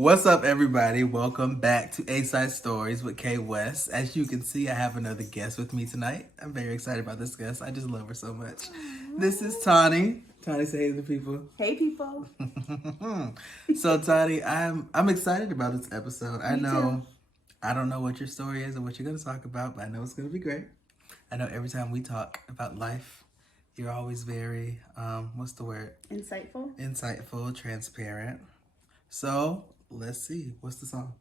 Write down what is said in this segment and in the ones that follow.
What's up, everybody? Welcome back to A-Side Stories with Kay West. As you can see, I have another guest with me tonight. I'm very excited about this guest. I just love her so much. This is Tawny. Tawny, say hey to the people. Hey, people. So, Tawny, I'm excited about this episode. I Me know too. I don't know what your story is or what you're going to talk about, but I know it's going to be great. I know every time we talk about life, you're always very, what's the word? Insightful. Insightful, transparent. So, let's see. What's the song?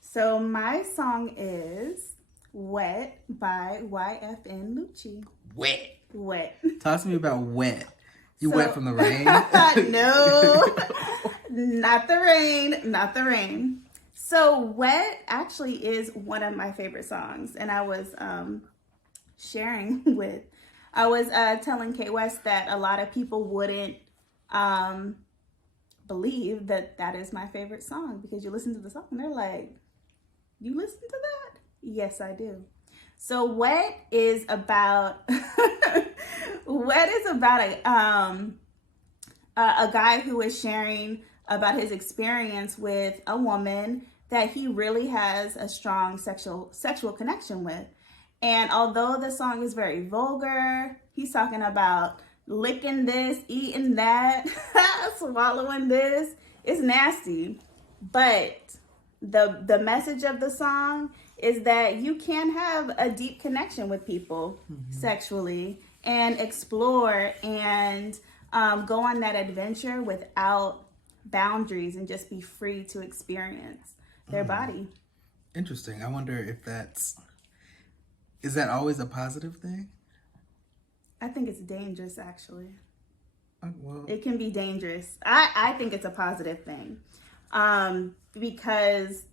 So my song is Wet by YFN Lucci. Wet. Wet. Talk to me about wet. You So- wet from the rain? No, not the rain, not the rain. So Wet actually is one of my favorite songs. And I was telling Kay West that a lot of people wouldn't believe that that is my favorite song, because you listen to the song and they're like, you listen to that? Yes, I do. So Wet is about a guy who is sharing about his experience with a woman that he really has a strong sexual connection with. And although the song is very vulgar, he's talking about licking this, eating that, swallowing this. It's nasty. But the message of the song is that you can have a deep connection with people sexually and explore and go on that adventure without boundaries and just be free to experience their body. Interesting. I wonder if is that always a positive thing? I think it's dangerous, actually. Well, It can be dangerous. I think it's a positive thing. Because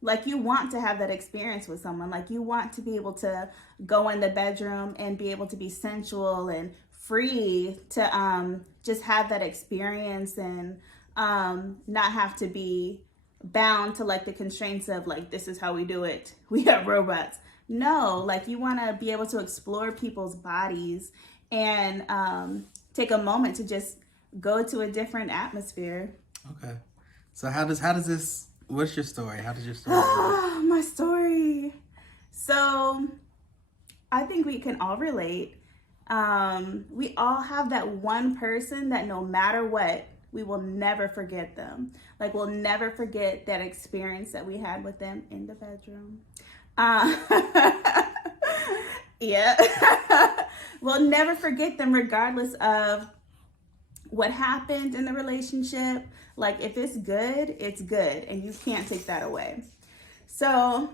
like, you want to have that experience with someone. Like, you want to be able to go in the bedroom and be able to be sensual and free to just have that experience and not have to be bound to like the constraints of like, this is how we do it. We are robots. No, like, you want to be able to explore people's bodies and take a moment to just go to a different atmosphere. okay. So how does this? What's your story? How does your story? My story. So I think we can all relate. We all have that one person that no matter what, we will never forget them. Like, we'll never forget that experience that we had with them in the bedroom. Yeah. We'll never forget them regardless of what happened in the relationship. Like, if it's good, it's good, and you can't take that away. So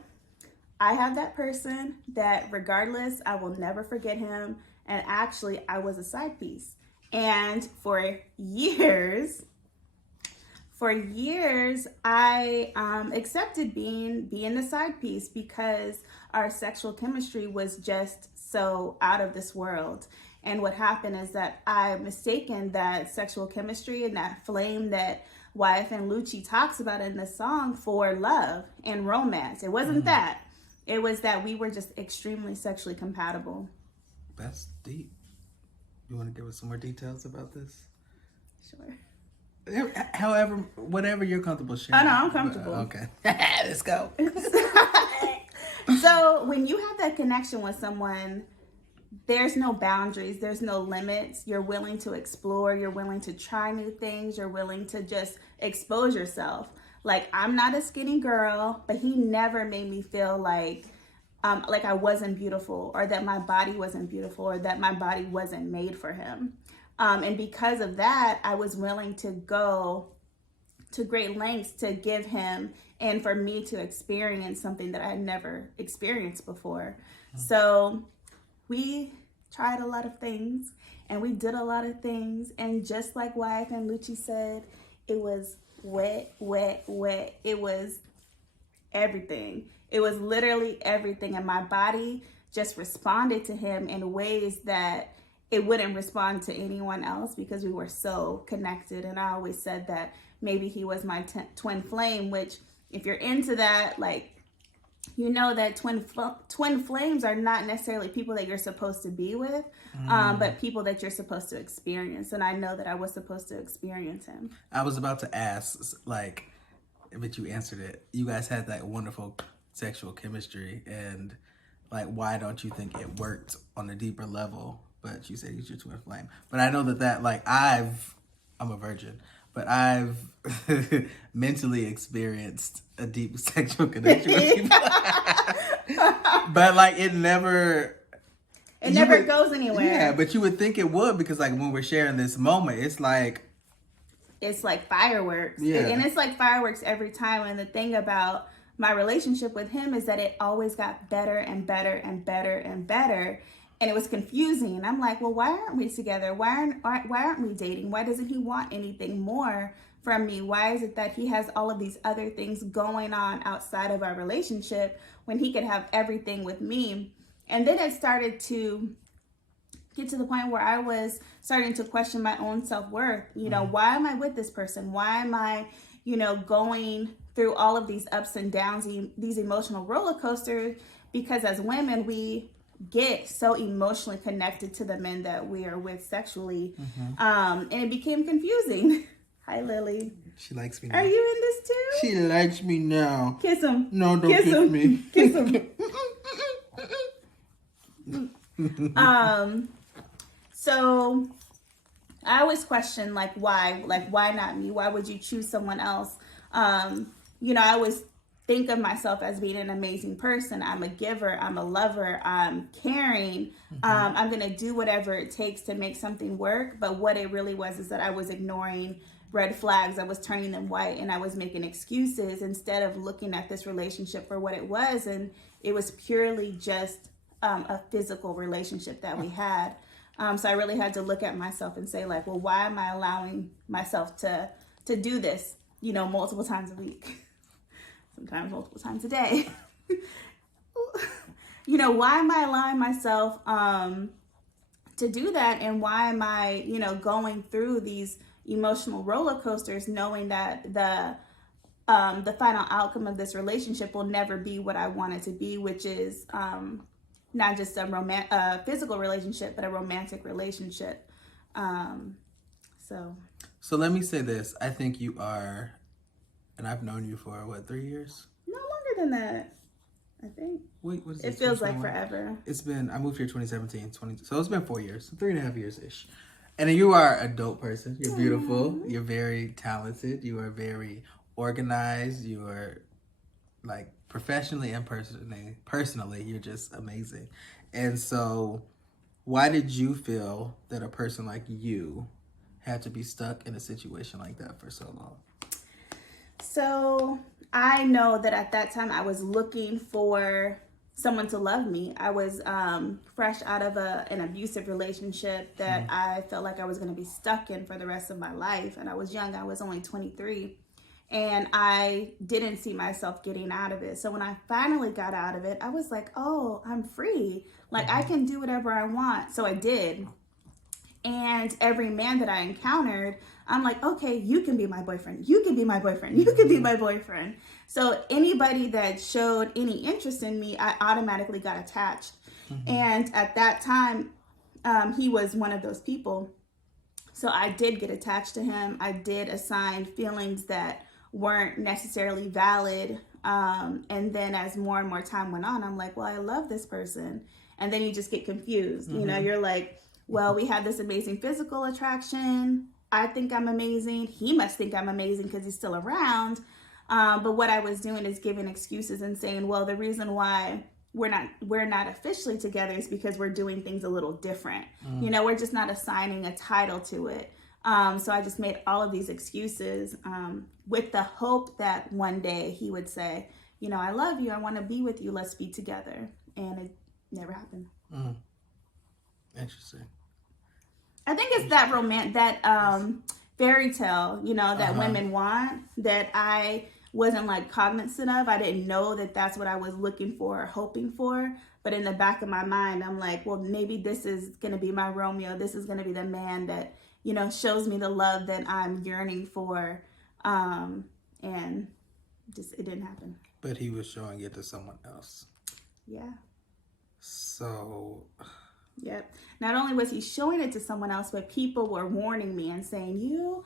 I have that person that regardless, I will never forget him. And actually, I was a side piece. And for years, I accepted being the side piece because our sexual chemistry was just so out of this world. And what happened is that I mistaken that sexual chemistry and that flame that YFN Lucci talks about in the song for love and romance. It wasn't that. It was that we were just extremely sexually compatible. That's deep. You want to give us some more details about this? Sure. However, whatever you're comfortable sharing. Oh, no, I'm comfortable. Okay. Let's go. So when you have that connection with someone, there's no boundaries, there's no limits. You're willing to explore, you're willing to try new things, you're willing to just expose yourself. Like, I'm not a skinny girl, but he never made me feel like I wasn't beautiful, or that my body wasn't beautiful, or that my body wasn't made for him. And because of that, I was willing to go to great lengths to give him and for me to experience something that I had never experienced before. So we tried a lot of things and we did a lot of things. And just like YFN Lucci said, it was wet, wet, wet. It was everything. It was literally everything. And my body just responded to him in ways that it wouldn't respond to anyone else because we were so connected. And I always said that maybe he was my twin flame, which, if you're into that, like, you know that twin flames are not necessarily people that you're supposed to be with, but people that you're supposed to experience. And I know that I was supposed to experience him. I was about to ask, like, but you answered it. You guys had that wonderful sexual chemistry, and like, why don't you think it worked on a deeper level? But you said he's your twin flame. But I know that like I'm a virgin, but I've mentally experienced a deep sexual connection with people. But like it never goes anywhere. Yeah, but you would think it would, because like when we're sharing this moment, it's like fireworks. Yeah. And it's like fireworks every time. And the thing about my relationship with him is that it always got better and better and better and better. And it was confusing. And I'm like, well, why aren't we together? Why aren't we dating? Why doesn't he want anything more from me? Why is it that he has all of these other things going on outside of our relationship when he could have everything with me? And then it started to get to the point where I was starting to question my own self-worth. You know, why am I with this person? Why am I, going through all of these ups and downs, these emotional roller coasters? Because as women, we get so emotionally connected to the men that we are with sexually. And it became confusing. Hi, Lily. She likes me now. Are you in this too? She likes me now. Kiss him. No, don't kiss me. Kiss him. So I always question, like, why not me? Why would you choose someone else? I always think of myself as being an amazing person. I'm a giver. I'm a lover. I'm caring. I'm going to do whatever it takes to make something work. But what it really was is that I was ignoring red flags. I was turning them white, and I was making excuses instead of looking at this relationship for what it was. And it was purely just a physical relationship that we had. So I really had to look at myself and say, like, well, why am I allowing myself to do this, multiple times a week, sometimes multiple times a day? Why am I allowing myself to do that? And why am I, going through these emotional roller coasters, knowing that the final outcome of this relationship will never be what I want it to be, which is not just a physical relationship, but a romantic relationship. So let me say this. I think you are, and I've known you for, 3 years? No longer than that, I think. Wait, what is it? Feels like forever. It's been, I moved here 2017, so it's been 4 years, 3.5 years-ish. And you are a dope person. You're beautiful. You're very talented. You are very organized. You are, like, professionally and personally, you're just amazing. And so why did you feel that a person like you had to be stuck in a situation like that for so long? So I know that at that time I was looking for someone to love me. I was fresh out of an abusive relationship that I felt like I was going to be stuck in for the rest of my life. And I was young. I was only 23. And I didn't see myself getting out of it. So when I finally got out of it, I was like, oh, I'm free. Like, I can do whatever I want. So I did. And every man that I encountered, I'm like, okay, you can be my boyfriend. You can be my boyfriend. You can be my boyfriend. So anybody that showed any interest in me, I automatically got attached. And at that time, he was one of those people. So I did get attached to him. I did assign feelings that weren't necessarily valid. And then as more and more time went on, I'm like, well, I love this person. And then you just get confused. You're like, well, we have this amazing physical attraction. I think I'm amazing. He must think I'm amazing because he's still around. But what I was doing is giving excuses and saying, well, the reason why we're not officially together is because we're doing things a little different. We're just not assigning a title to it. So I just made all of these excuses with the hope that one day he would say, I love you. I want to be with you. Let's be together. And it never happened. Interesting. I think it's that fairy tale, that women want, that I wasn't like cognizant of. I didn't know that that's what I was looking for or hoping for. But in the back of my mind, I'm like, well, maybe this is going to be my Romeo. This is going to be the man that, shows me the love that I'm yearning for. And just, it didn't happen. But he was showing it to someone else. Yeah. So... Yep. Not only was he showing it to someone else, but people were warning me and saying,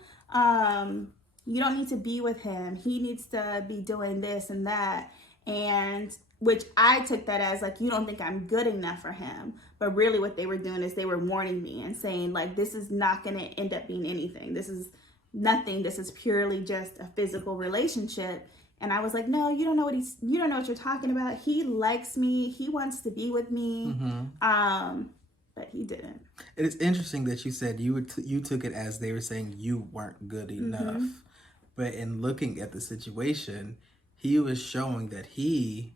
you don't need to be with him. He needs to be doing this and that. And which I took that as like, you don't think I'm good enough for him. But really what they were doing is they were warning me and saying like, this is not going to end up being anything. This is nothing. This is purely just a physical relationship. And I was like, no, you don't know what you're talking about. He likes me. He wants to be with me. But he didn't. It's interesting that you said you took it as they were saying you weren't good enough. But in looking at the situation, he was showing that he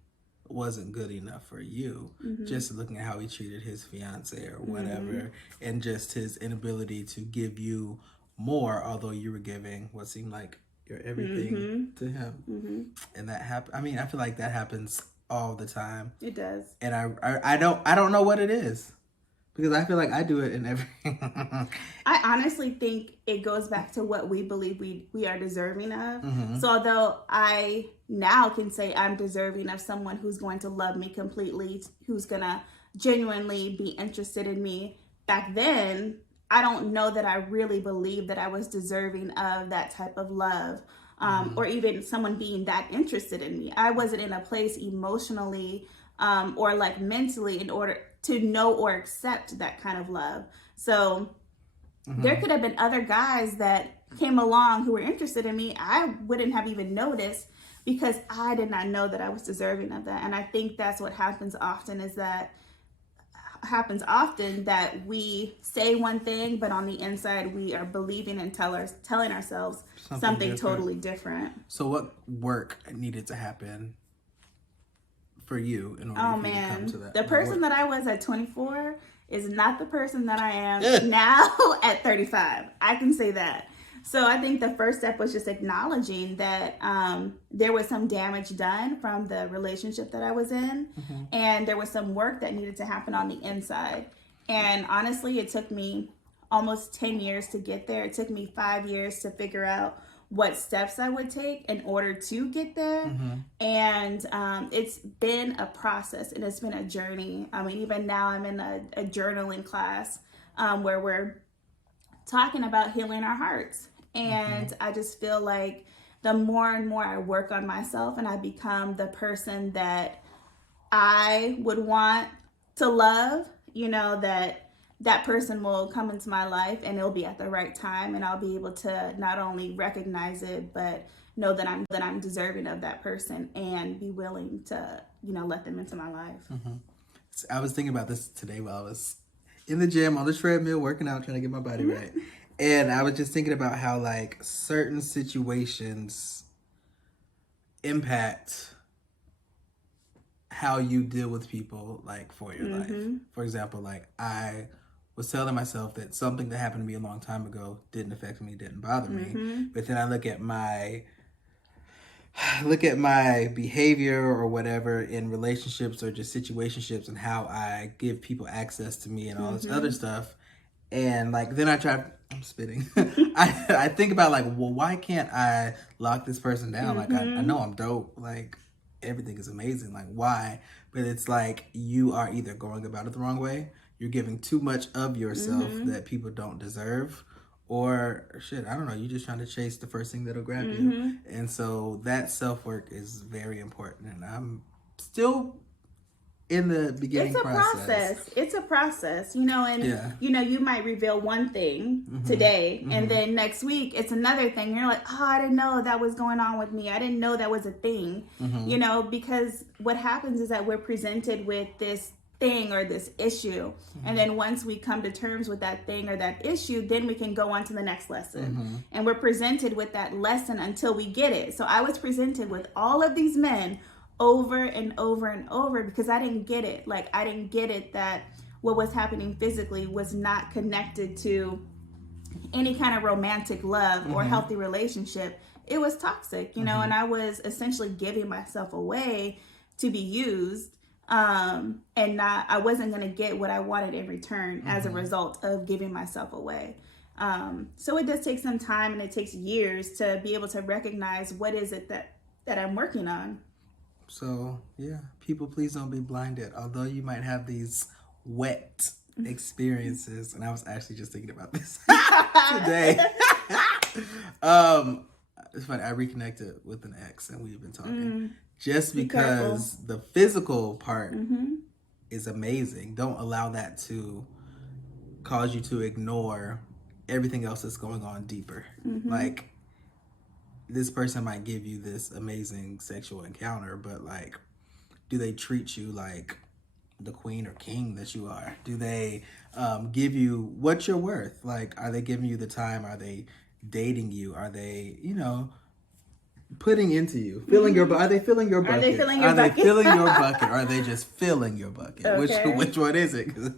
wasn't good enough for you. Just looking at how he treated his fiance or whatever, and just his inability to give you more, although you were giving what seemed like your everything to him. And that happened. I mean, I feel like that happens all the time. It does. And I don't know what it is. Because I feel like I do it in every... I honestly think it goes back to what we believe we are deserving of. So although I now can say I'm deserving of someone who's going to love me completely, who's going to genuinely be interested in me, back then, I don't know that I really believed that I was deserving of that type of love. Or even someone being that interested in me. I wasn't in a place emotionally or like mentally in order to know or accept that kind of love. So there could have been other guys that came along who were interested in me. I wouldn't have even noticed because I did not know that I was deserving of that. And I think that's what happens often that we say one thing, but on the inside we are believing and telling ourselves something totally different. So what work needed to happen for you in order for you to come to that? The person that I was at 24 is not the person that I am now at 35. I can say that. So I think the first step was just acknowledging that there was some damage done from the relationship that I was in, and there was some work that needed to happen on the inside. And honestly, it took me almost 10 years to get there. It took me 5 years to figure out what steps I would take in order to get there. And it's been a process and it's been a journey. I mean, even now I'm in a journaling class where we're talking about healing our hearts. And I just feel like the more and more I work on myself and I become the person that I would want to love, you know, that person will come into my life and it'll be at the right time, and I'll be able to not only recognize it, but know that I'm deserving of that person and be willing to, you know, let them into my life. So I was thinking about this today while I was in the gym on the treadmill, working out, trying to get my body right. And I was just thinking about how like certain situations impact how you deal with people like for your life. For example, like I was telling myself that something that happened to me a long time ago didn't affect me, didn't bother me. But then I look at my behavior or whatever in relationships or just situationships and how I give people access to me and all this other stuff. And like then I'm spitting. I think about like, well, why can't I lock this person down? Like I know I'm dope. Like everything is amazing. Like why? But it's like you are either going about it the wrong way, you're giving too much of yourself that people don't deserve, or shit, I don't know, you're just trying to chase the first thing that'll grab you. And so that self-work is very important, and I'm still in the beginning process. It's a process, you know, and you know, you might reveal one thing today and then next week it's another thing. You're like, oh, I didn't know that was going on with me. I didn't know that was a thing, you know, because what happens is that we're presented with this thing or this issue, and then once we come to terms with that thing or that issue, then we can go on to the next lesson. And we're presented with that lesson until we get it. So I was presented with all of these men over and over and over because I didn't get it. Like I didn't get it that what was happening physically was not connected to any kind of romantic love or healthy relationship. It was toxic, you know, and I was essentially giving myself away to be used. And I wasn't going to get what I wanted in return as a result of giving myself away. So it does take some time, and it takes years to be able to recognize what is it that I'm working on. So yeah, people, please don't be blinded. Although you might have these wet experiences, and I was actually just thinking about this today. it's funny. I reconnected with an ex, and we've been talking. Mm, Just be careful. because the physical part Mm-hmm. is amazing, don't allow that to cause you to ignore everything else that's going on deeper. Mm-hmm. Like, this person might give you this amazing sexual encounter, but like, do they treat you like the queen or king that you are? Do they give you what you're worth? Like, are they giving you the time? Are they dating you? Are they, putting into you, filling your? Are they filling your bucket? Are they filling your Are bucket? they filling your bucket? Or are they just filling your bucket? Okay. Which one is it? 'Cause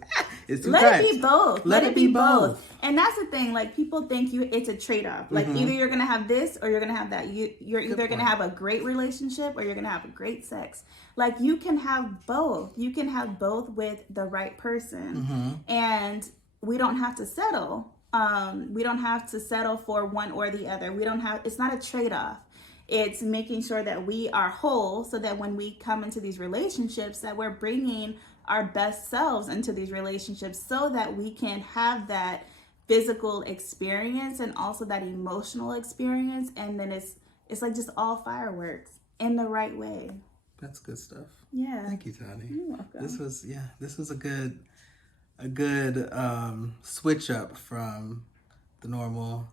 it's two Let types. it be both. Let it be both. And that's the thing. Like, people think it's a trade-off. Like, either you're gonna have this or you're gonna have that. You're either gonna have a great relationship or you're gonna have a great sex. Like, you can have both. You can have both with the right person, and we don't have to settle. We don't have to settle for one or the other. We don't have. It's not a trade-off. It's making sure that we are whole, so that when we come into these relationships, that we're bringing our best selves into these relationships, so that we can have that physical experience and also that emotional experience. And then it's like just all fireworks in the right way. That's good stuff. Yeah. Thank you, Tani. You're welcome. This was a good switch up from the normal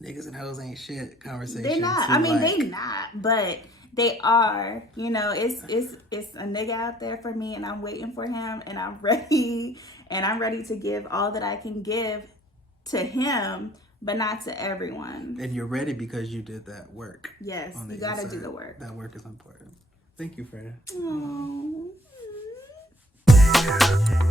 niggas and hoes ain't shit conversation. They're not. to, I mean, like, they not, but they are. It's a nigga out there for me, and I'm waiting for him, and I'm ready, to give all that I can give to him, but not to everyone. And you're ready because you did that work. Yes, on the you gotta inside. do the work. That work is important. Thank you, Freya. Aww.